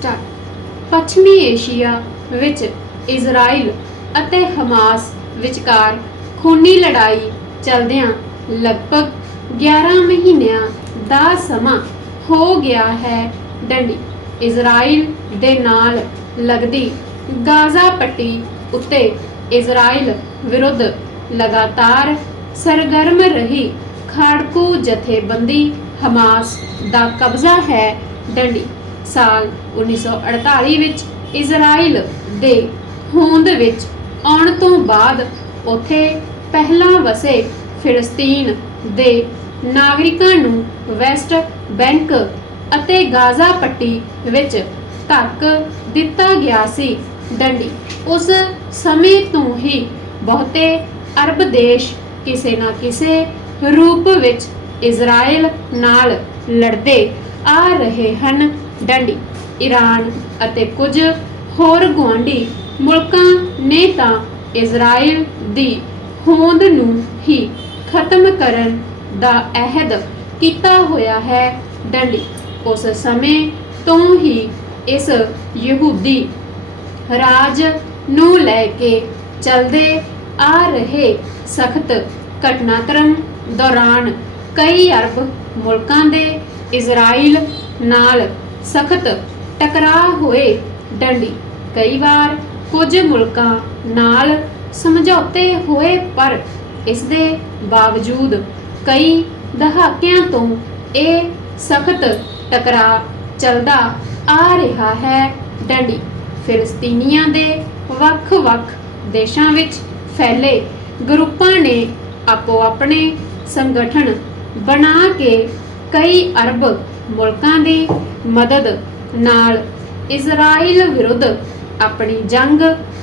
Start ਪੱਛਮੀ Asia ਵਿੱਚ Israel ਅਤੇ ਹਮਾਸ ਵਿਚਕਾਰ ਖੂਨੀ ਲੜਾਈ ਚੱਲਦਿਆਂ ਲਗਭਗ 11 ਮਹੀਨਿਆਂ ਦਾ ਸਮਾਂ ਹੋ ਗਿਆ ਹੈ ਡੰਡੀ। ਇਜ਼ਰਾਈਲ ਦੇ ਨਾਲ ਲੱਗਦੀ ਗਾਜ਼ਾ ਪੱਟੀ ਉੱਤੇ ਇਜ਼ਰਾਈਲ ਵਿਰੁੱਧ ਲਗਾਤਾਰ ਸਰਗਰਮ ਰਹੀ ਖਾੜਕੂ ਜਥੇਬੰਦੀ ਹਮਾਸ ਦਾ ਕਬਜ਼ਾ ਹੈ ਡੰਡੀ। ਸਾਲ 1948 ਵਿੱਚ ਇਜ਼ਰਾਈਲ ਦੇ ਹੋਂਦ ਵਿੱਚ ਆਉਣ ਤੋਂ ਬਾਅਦ ਉੱਥੇ ਪਹਿਲਾਂ ਵਸੇ ਫਿਲਸਤੀਨ ਦੇ ਨਾਗਰਿਕਾਂ ਨੂੰ ਵੈਸਟ ਬੈਂਕ ਅਤੇ ਗਾਜ਼ਾ ਪੱਟੀ ਵਿੱਚ ਧੱਕ ਦਿੱਤਾ ਗਿਆ ਸੀ। ਡੰਡੀ, ਉਸ ਸਮੇਂ ਤੋਂ ਹੀ ਬਹੁਤੇ ਅਰਬ ਦੇਸ਼ ਕਿਸੇ ਨਾ ਕਿਸੇ ਰੂਪ ਵਿੱਚ ਇਜ਼ਰਾਈਲ ਨਾਲ ਲੜਦੇ ਆ ਰਹੇ ਹਨ। ਡੰਡੀ ਈਰਾਨ ਅਤੇ ਕੁਝ ਹੋਰ ਗੁਆਂਢੀ ਮੁਲਕਾਂ ਨੇ ਤਾਂ ਇਜ਼ਰਾਈਲ ਦੀ ਹੋਂਦ ਨੂੰ ਹੀ ਖਤਮ ਕਰਨ ਦਾ ਅਹਿਦ ਕੀਤਾ ਹੋਇਆ ਹੈ। ਡੰਡੀ, ਉਸ ਸਮੇਂ ਤੋਂ ਹੀ ਇਸ ਯਹੂਦੀ ਰਾਜ ਨੂੰ ਲੈ ਕੇ ਚੱਲਦੇ ਆ ਰਹੇ ਸਖਤ ਘਟਨਾਕ੍ਰਮ ਦੌਰਾਨ ਕਈ ਅਰਬ ਮੁਲਕਾਂ ਦੇ ਇਜ਼ਰਾਈਲ ਨਾਲ ਸਖਤ ਟਕਰਾ ਹੋਏ ਡੰਡੀ। ਕਈ ਵਾਰ ਕੁਝ ਮੁਲਕਾਂ ਨਾਲ ਸਮਝੌਤੇ ਹੋਏ, ਪਰ ਇਸ ਦੇ ਬਾਵਜੂਦ ਕਈ ਦਹਾਕਿਆਂ ਤੋਂ ਇਹ ਸਖਤ ਟਕਰਾਅ ਚੱਲਦਾ ਆ ਰਿਹਾ ਹੈ ਡੰਡੀ। ਫਿਲਸਤੀਨੀਆਂ ਦੇ ਵੱਖ-ਵੱਖ ਦੇਸ਼ਾਂ ਵਿੱਚ ਫੈਲੇ ਗਰੁੱਪਾਂ ਨੇ ਆਪੋ ਆਪਣੇ ਸੰਗਠਨ ਬਣਾ ਕੇ ਕਈ ਅਰਬ ਮੁਲਕਾਂ ਦੀ ਮਦਦ ਨਾਲ ਇਜ਼ਰਾਈਲ ਵਿਰੁੱਧ ਆਪਣੀ ਜੰਗ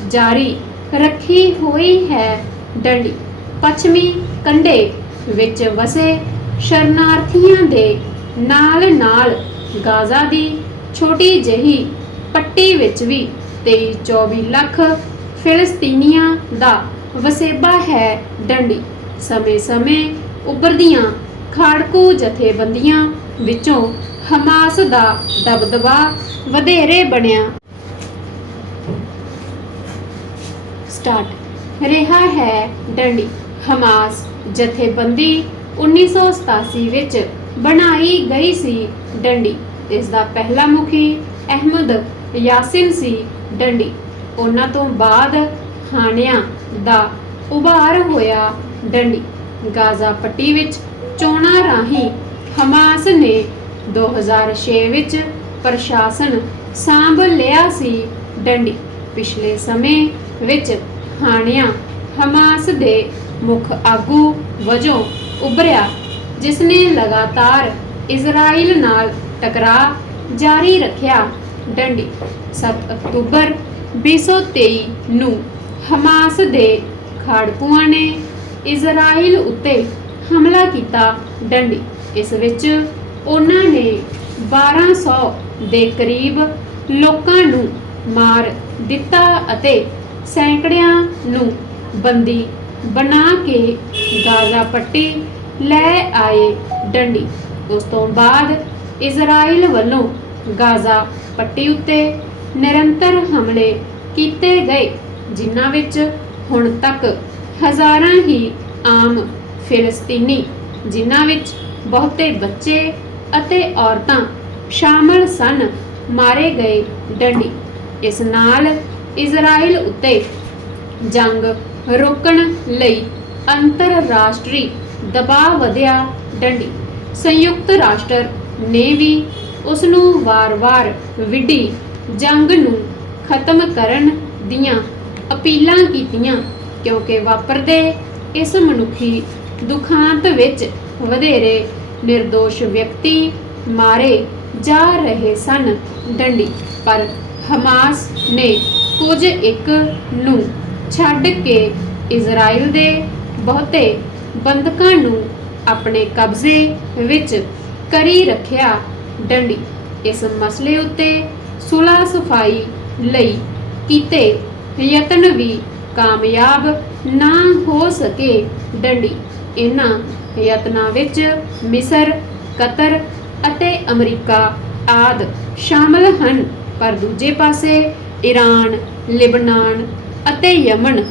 ਜਾਰੀ ਰੱਖੀ ਹੋਈ ਹੈ। ਡੰਡੀ, ਪੱਛਮੀ ਕੰਢੇ ਵਿੱਚ ਵਸੇ ਸ਼ਰਨਾਰਥੀਆਂ ਦੇ ਨਾਲ ਨਾਲ ਗਾਜ਼ਾ ਦੀ ਛੋਟੀ ਜਿਹੀ ਪੱਟੀ ਵਿੱਚ ਵੀ 23-24 ਲੱਖ ਫਿਲਸਤੀਨੀਆਂ ਦਾ ਵਸੇਬਾ ਹੈ। ਡੰਡੀ, ਸਮੇਂ-ਸਮੇਂ ਉੱਭਰਦੀਆਂ ਖਾੜਕੂ ਜਥੇਬੰਦੀਆਂ ਵਿੱਚੋਂ ਹਮਾਸ ਦਾ ਦਬਦਬਾ ਵਧੇਰੇ ਬਣਿਆ। ਸਟਾਰਟ। ਰਿਹਾ ਹੈ ਡੰਡੀ। ਹਮਾਸ ਜਥੇਬੰਦੀ 1987 ਵਿੱਚ ਬਣਾਈ ਗਈ ਸੀ ਡੰਡੀ। ਇਸ ਦਾ ਪਹਿਲਾ ਮੁਖੀ ਅਹਿਮਦ ਯਾਸਿਨ ਸੀ ਡੰਡੀ। ਉਹਨਾਂ ਤੋਂ ਬਾਅਦ ਹਾਨਿਆਂ ਦਾ ਉਭਾਰ ਹੋਇਆ ਡੰਡੀ। ਗਾਜ਼ਾ ਪੱਟੀ ਵਿੱਚ ਚੋਣਾਂ ਰਾਹੀਂ ਹਮਾਸ ਨੇ 2006 ਵਿੱਚ ਪ੍ਰਸ਼ਾਸਨ ਸਾਂਭ ਲਿਆ ਸੀ ਡੰਡੀ। ਪਿਛਲੇ ਸਮੇਂ ਵਿੱਚ ਹਾਨਿਆਂ ਹਮਾਸ ਦੇ ਮੁੱਖ ਆਗੂ ਵਜੋਂ ਉਭਰਿਆ ਜਿਸ ਨੇ ਲਗਾਤਾਰ ਇਜ਼ਰਾਈਲ ਨਾਲ ਟਕਰਾਅ ਜਾਰੀ ਰੱਖਿਆ। ਡੰਡੀ 7 ਅਕਤੂਬਰ 2023 ਨੂੰ ਹਮਾਸ ਦੇ ਖਾੜਕੂਆਂ ਨੇ ਇਜ਼ਰਾਈਲ ਉੱਤੇ ਹਮਲਾ ਕੀਤਾ। ਡੰਡੀ ਇਸ ਵਿੱਚ ਉਹਨਾਂ ਨੇ 1200 ਦੇ ਕਰੀਬ ਲੋਕਾਂ ਨੂੰ ਮਾਰ ਦਿੱਤਾ ਅਤੇ ਸੈਂਕੜਿਆਂ ਨੂੰ ਬੰਦੀ ਬਣਾ ਕੇ ਗਾਜ਼ਾ ਪੱਟੀ ਲੈ ਆਏ ਡੰਡੀ। ਉਸ ਤੋਂ ਬਾਅਦ ਇਜ਼ਰਾਈਲ ਵੱਲੋਂ ਗਾਜ਼ਾ ਪੱਟੀ ਉੱਤੇ ਨਿਰੰਤਰ ਹਮਲੇ ਕੀਤੇ ਗਏ, ਜਿਨ੍ਹਾਂ ਵਿੱਚ ਹੁਣ ਤੱਕ ਹਜ਼ਾਰਾਂ ਹੀ ਆਮ ਫਿਲਸਤੀਨੀ, ਜਿਨ੍ਹਾਂ ਵਿੱਚ ਬਹੁਤੇ ਬੱਚੇ ਅਤੇ ਔਰਤਾਂ ਸ਼ਾਮਲ ਸਨ। ਮਾਰੇ ਗਏ ਡੰਡੀ। ਇਸ ਨਾਲ ਇਜ਼ਰਾਈਲ ਉੱਤੇ ਜੰਗ ਰੋਕਣ ਲਈ ਅੰਤਰਰਾਸ਼ਟਰੀ ਦਬਾਅ ਵਧਿਆ ਡੰਡੀ। ਸੰਯੁਕਤ ਰਾਸ਼ਟਰ ਨੇ ਵੀ ਉਸ ਨੂੰ ਵਾਰ-ਵਾਰ ਵਿੱਢੀ ਜੰਗ ਨੂੰ ਖਤਮ ਕਰਨ ਦੀਆਂ ਅਪੀਲਾਂ ਕੀਤੀਆਂ, ਕਿਉਂਕਿ ਵਾਪਰਦੇ ਇਸ ਮਨੁੱਖੀ ਦੁਖਾਂਤ ਵਿੱਚ ਵਧੇਰੇ નિર્ਦੋਸ਼ ਵਿਅਕਤੀ ਮਾਰੇ ਜਾ ਰਹੇ ਸਨ ਡੰਡੀ ਪਰ ਹਮਾਸ ਨੇ ਕੁਝ ਇੱਕ ਨੂੰ ਛੱਡ ਕੇ ਇਜ਼ਰਾਈਲ ਦੇ ਬਹੁਤੇ ਬੰਦਕਾਂ ਨੂੰ ਆਪਣੇ ਕਬਜ਼ੇ ਵਿੱਚ ਕਰੀ ਰੱਖਿਆ ਡੰਡੀ ਇਸ ਮਸਲੇ ਉੱਤੇ ਸੁਲਹ ਸਫ਼ਾਈ ਲਈ ਕੀਤੇ ਯਤਨ ਵੀ ਕਾਮਯਾਬ ਨਾ ਹੋ ਸਕੇ ਡੰਡੀ ਇਹਨਾਂ ਯਤਨਾਂ ਵਿੱਚ ਮਿਸਰ, ਕਤਰ ਅਤੇ ਅਮਰੀਕਾ ਆਦ ਸ਼ਾਮਲ ਹਨ। ਪਰ ਦੂਜੇ ਪਾਸੇ ਈਰਾਨ ਲਿਬਨਾਨ ਅਤੇ ਯਮਨ